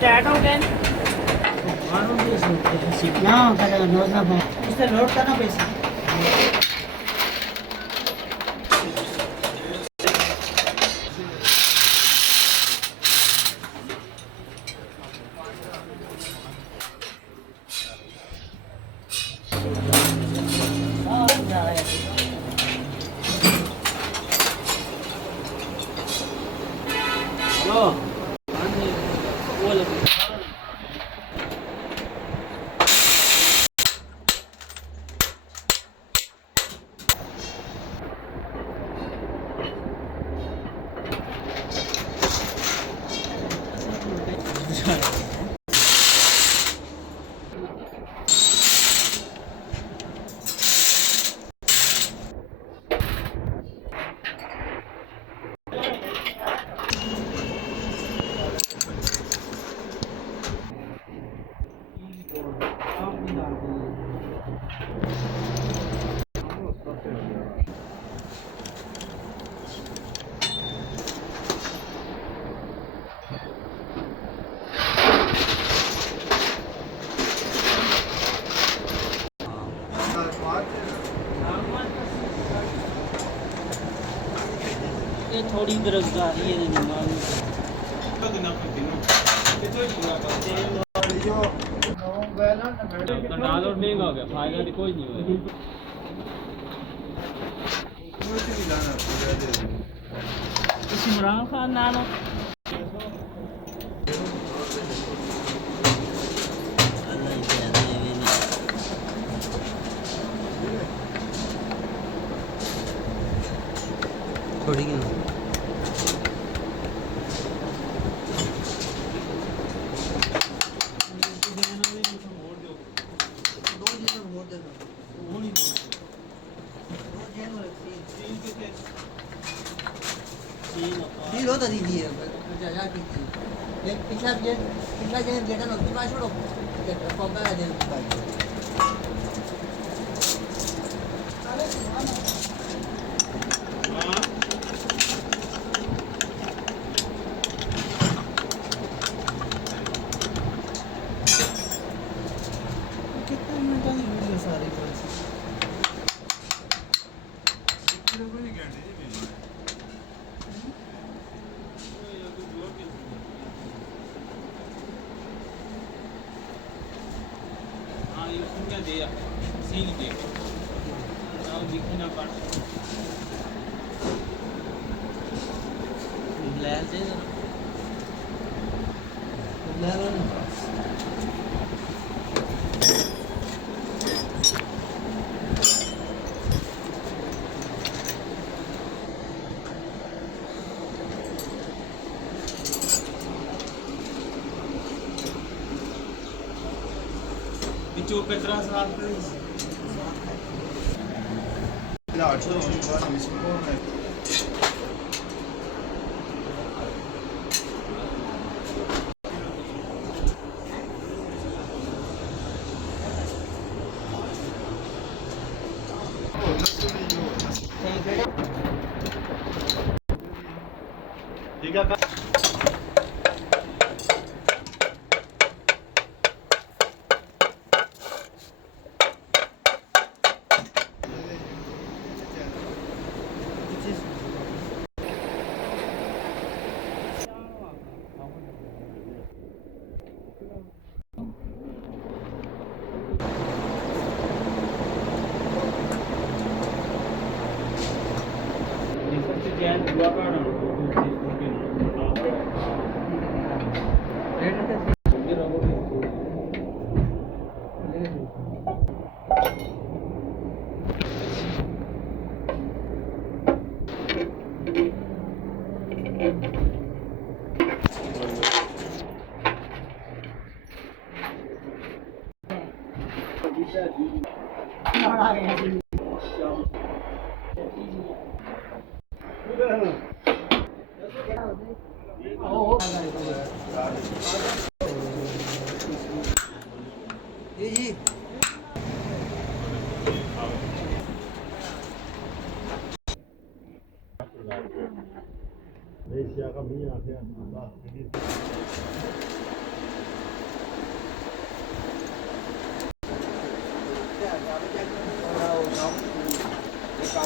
Tight हो गए ना उससे लोड करना पैसा ये थोड़ी बेरोजगारी है दिमाग में डॉलर महंगा हो गया फायदा तो कोई नहीं हुआ इमरान खान नानो थोड़ी लो तो दीदी है पिछला जन देखा ना उसके बाद छोड़ो पंपा का जन कितना मिनट की वीडियो सारी दिया सील के now दिखना पड़ ब्लैक से black Çok petrol saatliyiz. Ya açalım onu bana bir şey olmuyor. ठीक है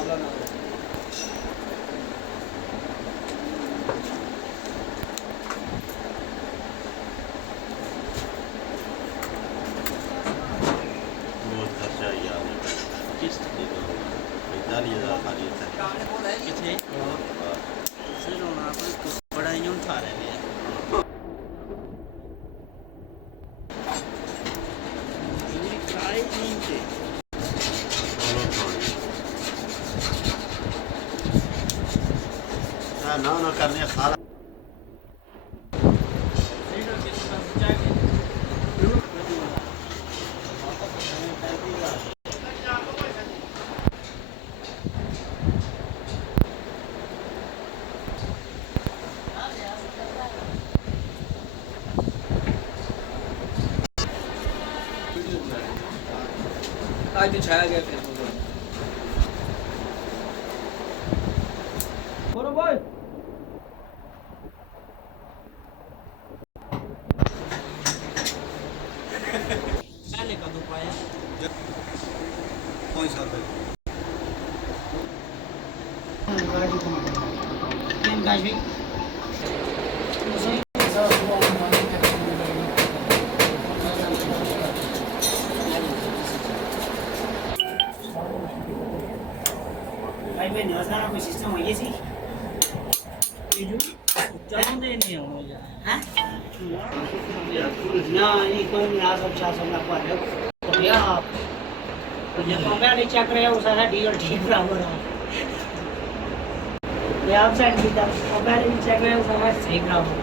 मुकाबला ना हो। बहुत खर्चा यार किस्त की तो 45,000 खाली था कितने सर होना पर बड़ा यूं था रहे हैं ये ट्राई नहीं थे ना ना करने खाला आज छाया गया फेसबुक पर। बोलो भाई। पहले का दो पाया। कौन सा भाई? गाड़ी में नहीं सारा कोई सिस्टम हो ये सी ये जो चलाते नहीं हो हैं ना ये कोई नहीं आ सब चार सब ना पाए तो भैया तो ये पंपा नहीं चेक रहे हो सारा डीजल ठीक बराबर है ये आप साइड की तरफ पंपा नहीं चेक रहे हो सारा सही बराबर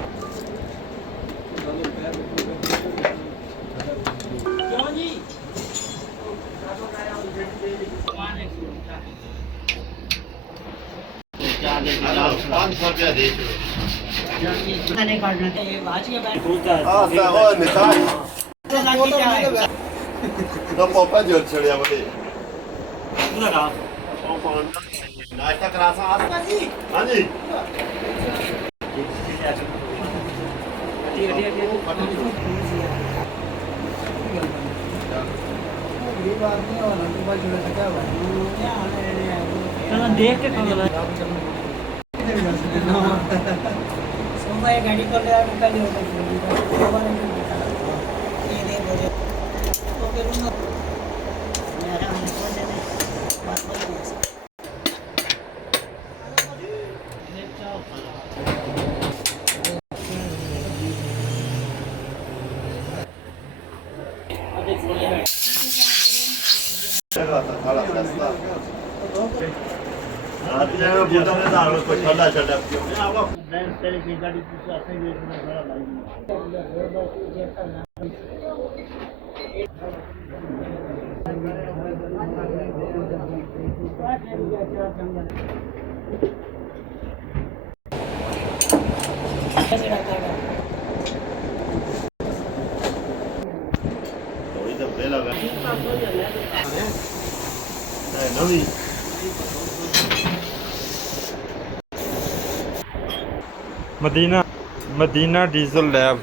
क्यों जी ₹500 दे नहीं काटना चाहिए आज के बैठ dopo un paio ce li avevo naşta kırarsan az hadi देख के सुबह गाड़ी कर रहा है पहले ये दे बोले तो करूंगा मेरा मन को देने बात बोल मदीना डीजल लैब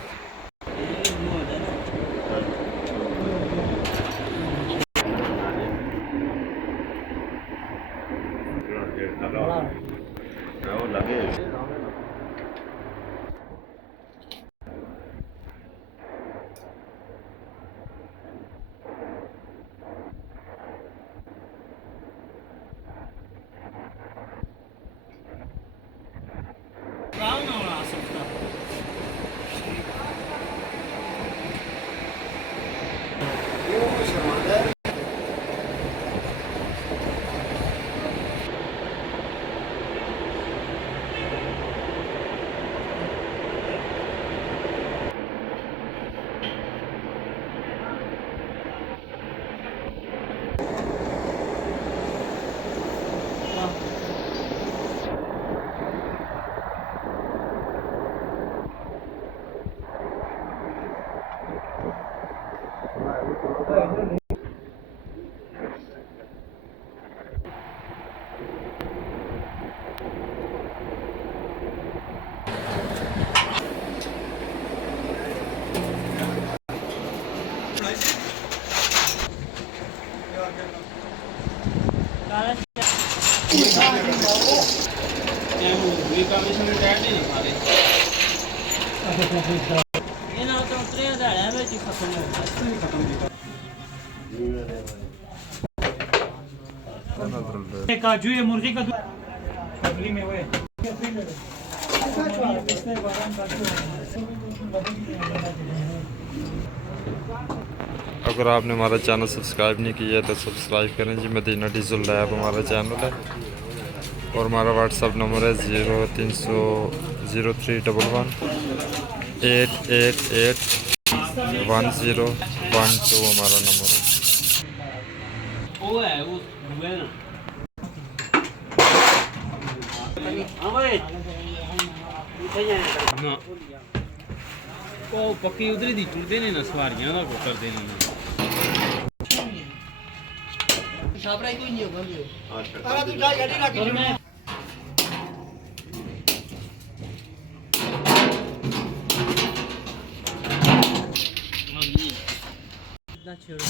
ਇਹਨਾਂ ਤੋਂ ਉਤਰਿਆ ਦਾੜਿਆਂ ਵਿੱਚ ਹੀ ਖਤਮ ਹੋ ਗਿਆ ਇੱਥੋਂ ਹੀ ਖਤਮ ਕੀਤਾ ये काजू ये मुर्गी का पगली में हुए अगर आपने हमारा चैनल सब्सक्राइब नहीं किया तो सब्सक्राइब करें जी। मदीना डीजल लैब हमारा चैनल है और हमारा व्हाट्सअप नंबर है 0311-888-1012 हमारा नंबर है। वो है वो हुए ना हाँ भाई ना वो पक्की उधर दी टुरदे ने ना सवारियां दा को करदे ने शाबरा कोई नहीं होगा अरे तू जा गाड़ी रख मैं ना छेड़ो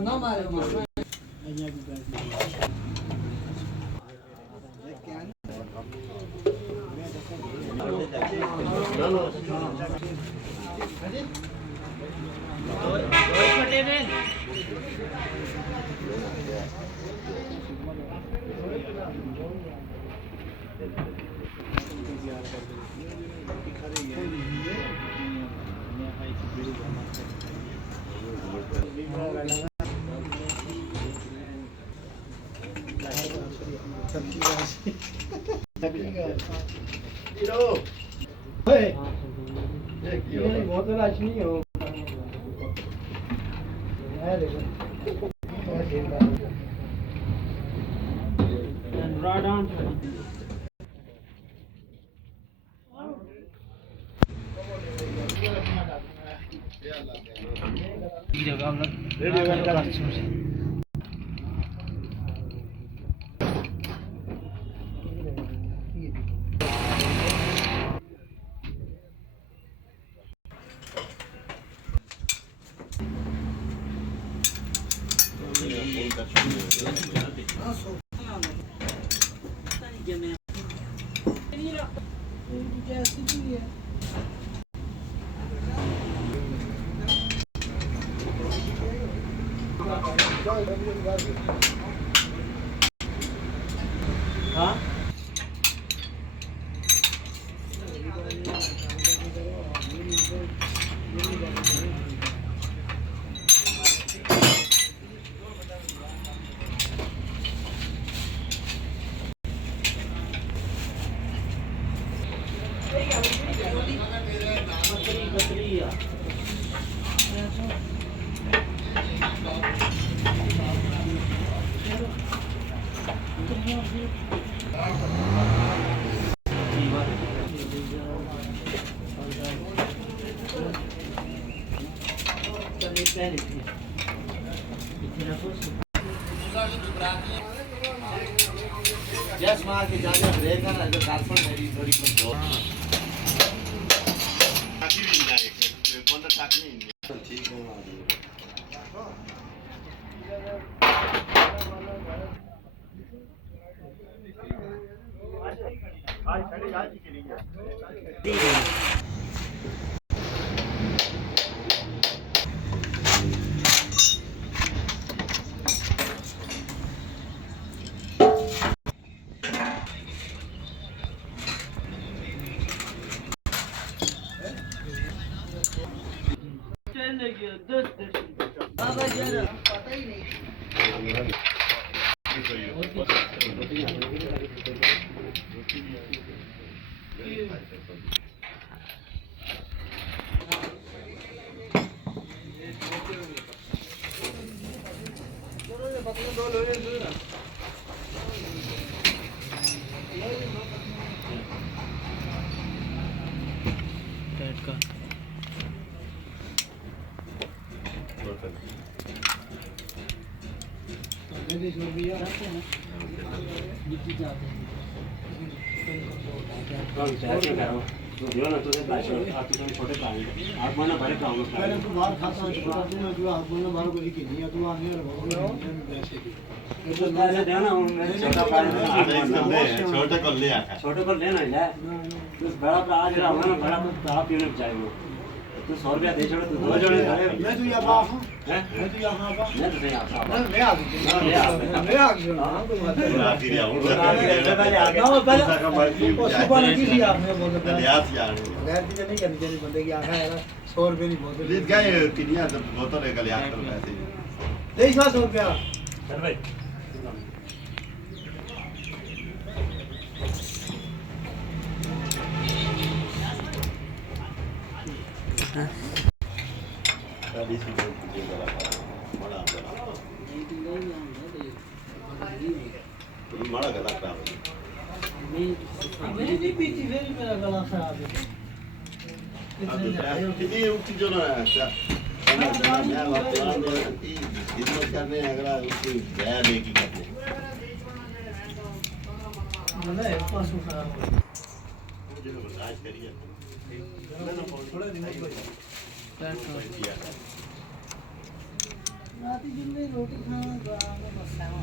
ना मारे बहुत लाश नहीं हो हाँ यस मार के जाके ब्रेक है ना जो कार्बन मेरी थोड़ी कमजोर काफी भी ना एक बंदा टाक नहीं ठीक है आज खड़ी आज की नहीं है बाबा जरा पता ही नहीं जो भी है तो दियो ना तुझे बात आप तो छोटे काम आप मना बड़े काम पहले तू बाहर खाता है छोटा तू ना जो आप बोलना बाहर कोई की नहीं है तू आ गया पैसे की तो पैसे दे ना मेरे छोटा काम छोटे को ले आका छोटे को लेना है तो बड़ा आज रहा होगा ना बड़ा तो आप पीने चाहिए तू 100 रुपया दे छोड़ तू 2 जने मैं तू या बाप हूं हैं मैं तू या बाप मैं तो नहीं आता मैं आ गया मैं आ गया हां तो मत आखिर यार पहले आ गया ना पहले का मर्जी सुबह ने की थी आपने बोल रहा याद यार गैर चीजें नहीं करनी चाहिए बंदे की आंखें है ना 100 रुपए नहीं बोलते लीड गए किनिया तो बोतल है गलियात कर पैसे ले 100 रुपया चल भाई शादी से जो बड़ा बड़ा बड़ा गला खराब मेरी नहीं पीती फिर मेरा गला खराब है कितनी उठी जो ना खिदमत करने अगला उसकी दया लेकी करने मतलब एक पास खराब है मुझे बर्दाश्त करिए थोड़ा रिमोट को किया रात दिन में रोटी खाना दुआ में मसाला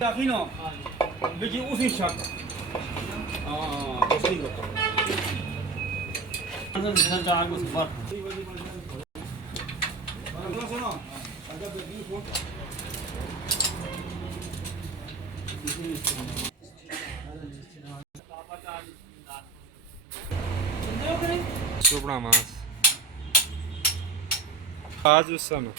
काफी ना बिजी उसी शक हां उसी को अंदर निकल जा आगे उस पर सुनो अगर baby phone Subra mas. Faz o sano.